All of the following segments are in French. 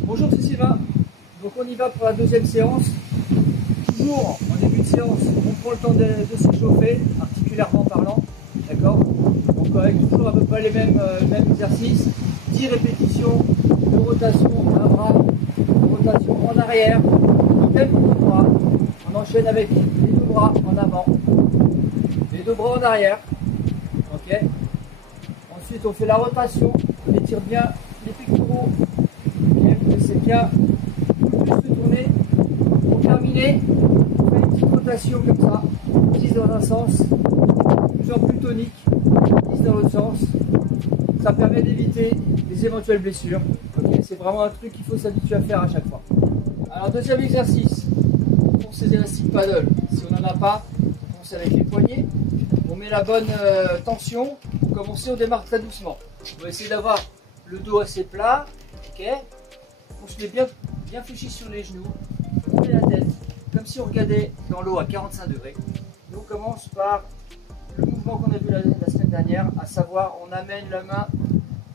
Bonjour, c'est Sylvain. Donc on y va pour la deuxième séance. Toujours en début de séance, on prend le temps de s'échauffer, articulairement parlant. D'accord. Donc avec toujours à peu près les mêmes exercices. 10 répétitions de rotation d'un bras, de rotation en arrière, même pour le bras. On enchaîne avec les deux bras en avant, les deux bras en arrière. Ok. Ensuite on fait la rotation, on étire bien les pectoraux. C'est bien plus se tourner. Pour terminer, on fait une petite rotation comme ça, 10 dans un sens, genre plus tonique, 10 dans l'autre sens. Ça permet d'éviter les éventuelles blessures. Okay, c'est vraiment un truc qu'il faut s'habituer à faire à chaque fois. Alors deuxième exercice, pour ces élastiques paddle, si on n'en a pas, on commence avec les poignets. On met la bonne tension. Pour commencer, on démarre très doucement. On va essayer d'avoir le dos assez plat. Okay. On se met bien fléchi sur les genoux, on met la tête, comme si on regardait dans l'eau à 45 degrés. Et on commence par le mouvement qu'on a vu la semaine dernière, à savoir on amène la main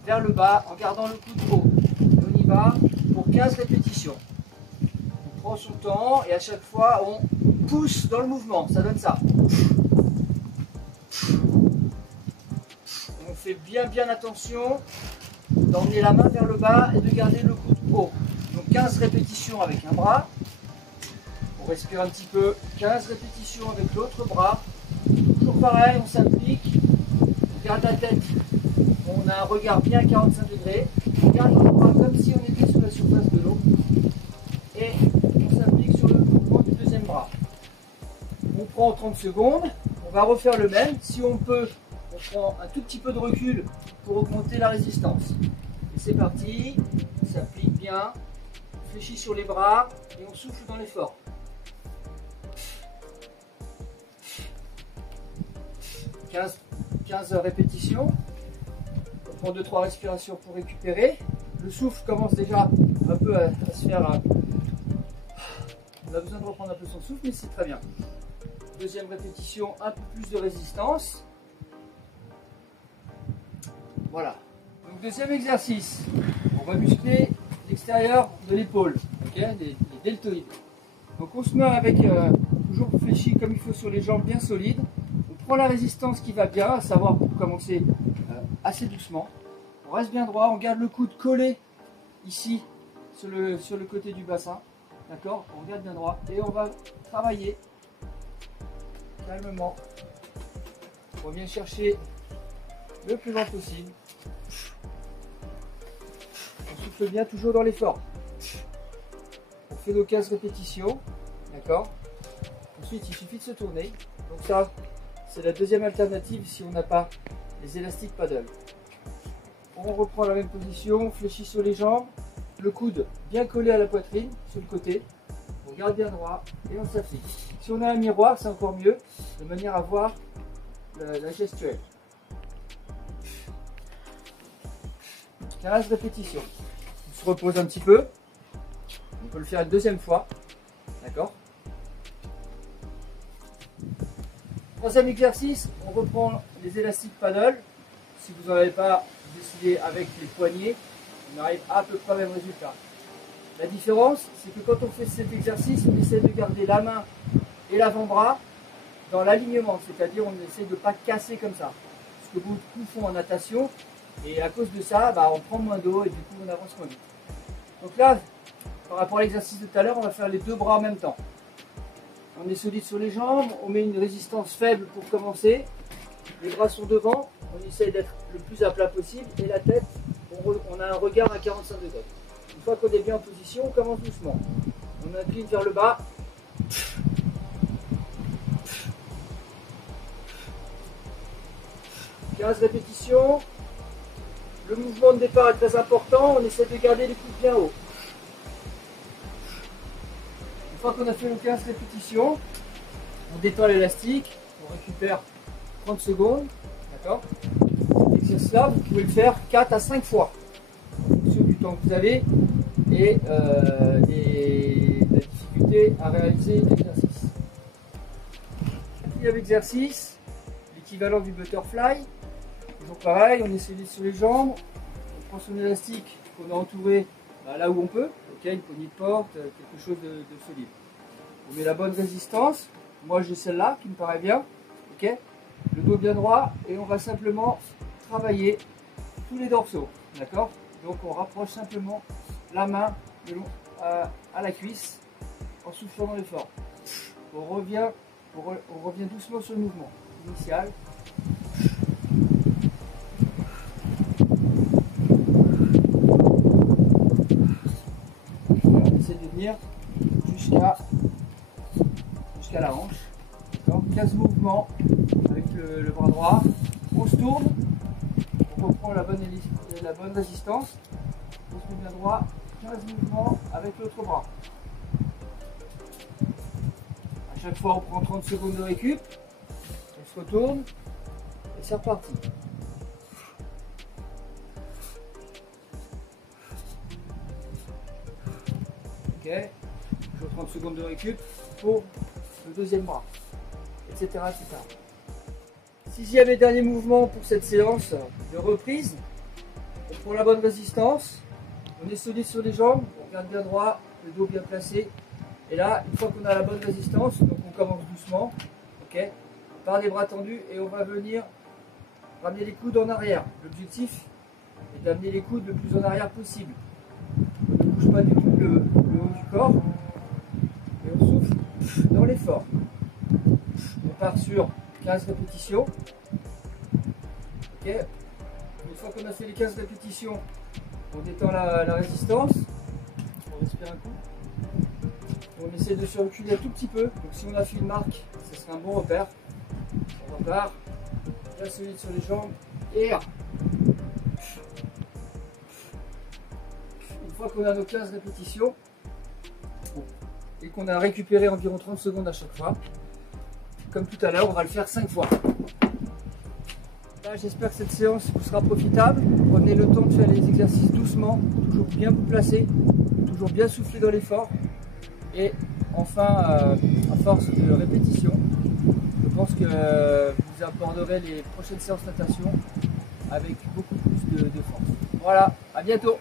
vers le bas en gardant le coude haut. Et on y va pour 15 répétitions. On prend son temps et à chaque fois on pousse dans le mouvement, ça donne ça. On fait bien attention d'emmener la main vers le bas et de garder le coude haut. Donc 15 répétitions avec un bras. On respire un petit peu. 15 répétitions avec l'autre bras. Toujours pareil, on s'applique. On garde la tête. On a un regard bien à 45 degrés. On garde le bras comme si on était sur la surface de l'eau. Et on s'applique sur le mouvement du deuxième bras. On prend 30 secondes. On va refaire le même. Si on peut, on prend un tout petit peu de recul pour augmenter la résistance. Et c'est parti, on s'applique bien, on fléchit sur les bras et on souffle dans l'effort. « 15 répétitions. On prend 2-3 respirations pour récupérer. Le souffle commence déjà un peu à se faire... On a besoin de reprendre un peu son souffle, mais c'est très bien. Deuxième répétition, un peu plus de résistance. Voilà. Donc deuxième exercice, on va muscler l'extérieur de l'épaule, okay, les deltoïdes. Donc on se met avec toujours fléchi comme il faut sur les jambes bien solides. On prend la résistance qui va bien, à savoir pour commencer assez doucement. On reste bien droit, on garde le coude collé ici sur le côté du bassin. D'accord. On regarde bien droit et on va travailler calmement. On vient chercher le plus loin possible. On souffle bien toujours dans l'effort. On fait nos 15 répétitions. D'accord. Ensuite, il suffit de se tourner. Donc ça, c'est la deuxième alternative si on n'a pas les élastiques paddle. On reprend la même position, on fléchit sur les jambes. Le coude bien collé à la poitrine, sur le côté. On garde bien droit et on s'applique. Si on a un miroir, c'est encore mieux, de manière à voir la gestuelle. 15 répétitions. On se repose un petit peu. On peut le faire une deuxième fois. D'accord. Troisième exercice, on reprend les élastiques paddle. Si vous n'en avez pas, décidé avec les poignets, on arrive à peu près au même résultat. La différence, c'est que quand on fait cet exercice, on essaie de garder la main et l'avant-bras dans l'alignement, c'est-à-dire on essaie de ne pas casser comme ça. Ce que beaucoup font en natation, et à cause de ça, on prend moins d'eau et du coup on avance moins vite. Donc là, par rapport à l'exercice de tout à l'heure, on va faire les deux bras en même temps. On est solide sur les jambes, on met une résistance faible pour commencer. Les bras sont devant, on essaie d'être le plus à plat possible et la tête, on a un regard à 45 degrés. Une fois qu'on est bien en position, on commence doucement. On incline vers le bas. « 15 répétitions. Le mouvement de départ est très important, on essaie de garder les coudes bien hauts. Une fois qu'on a fait nos 15 répétitions, on détend l'élastique, on récupère 30 secondes. D'accord. Cet exercice-là, vous pouvez le faire 4 à 5 fois, en fonction du temps que vous avez et la difficulté à réaliser l'exercice. Quatrième exercice, l'équivalent du butterfly. Toujours pareil, on est solide sur les jambes, on prend son élastique qu'on a entouré là où on peut, ok, une poignée de porte, quelque chose de solide. On met la bonne résistance. Moi j'ai celle-là qui me paraît bien, ok. Le dos bien droit et on va simplement travailler tous les dorsaux, d'accord. Donc on rapproche simplement la main de long à la cuisse en soufflant dans l'effort. On revient doucement sur le mouvement initial. On essaie de venir jusqu'à la hanche. 15 mouvements avec le bras droit. On se tourne. On reprend la bonne résistance. On se met bien droit. 15 mouvements avec l'autre bras. À chaque fois, on prend 30 secondes de récup. On se retourne. Et c'est reparti. Ok. Toujours 30 secondes de récup pour le deuxième bras. Etc., etc. Sixième et dernier mouvement pour cette séance de reprise. On prend la bonne résistance. On est solide sur les jambes. On regarde bien droit, le dos bien placé. Et là, une fois qu'on a la bonne résistance, donc on commence doucement, ok, par les bras tendus et on va venir ramener les coudes en arrière. L'objectif est d'amener les coudes le plus en arrière possible. On ne bouge pas du tout le haut du corps et on souffle dans l'effort. On part sur 15 répétitions. Ok. Une fois qu'on a fait les 15 répétitions, on détend la résistance. On respire un coup. On essaie de se reculer un tout petit peu. Donc si on a fait une marque, ce serait un bon repère. On repart. Bien solide sur les jambes. Et une fois qu'on a nos 15 répétitions et qu'on a récupéré environ 30 secondes à chaque fois, comme tout à l'heure, on va le faire 5 fois. Là, j'espère que cette séance vous sera profitable. Prenez le temps de faire les exercices doucement, toujours bien vous placer, toujours bien souffler dans l'effort. Et enfin, à force de répétition, je pense que vous aborderez les prochaines séances de natation avec beaucoup plus de force. Voilà, à bientôt!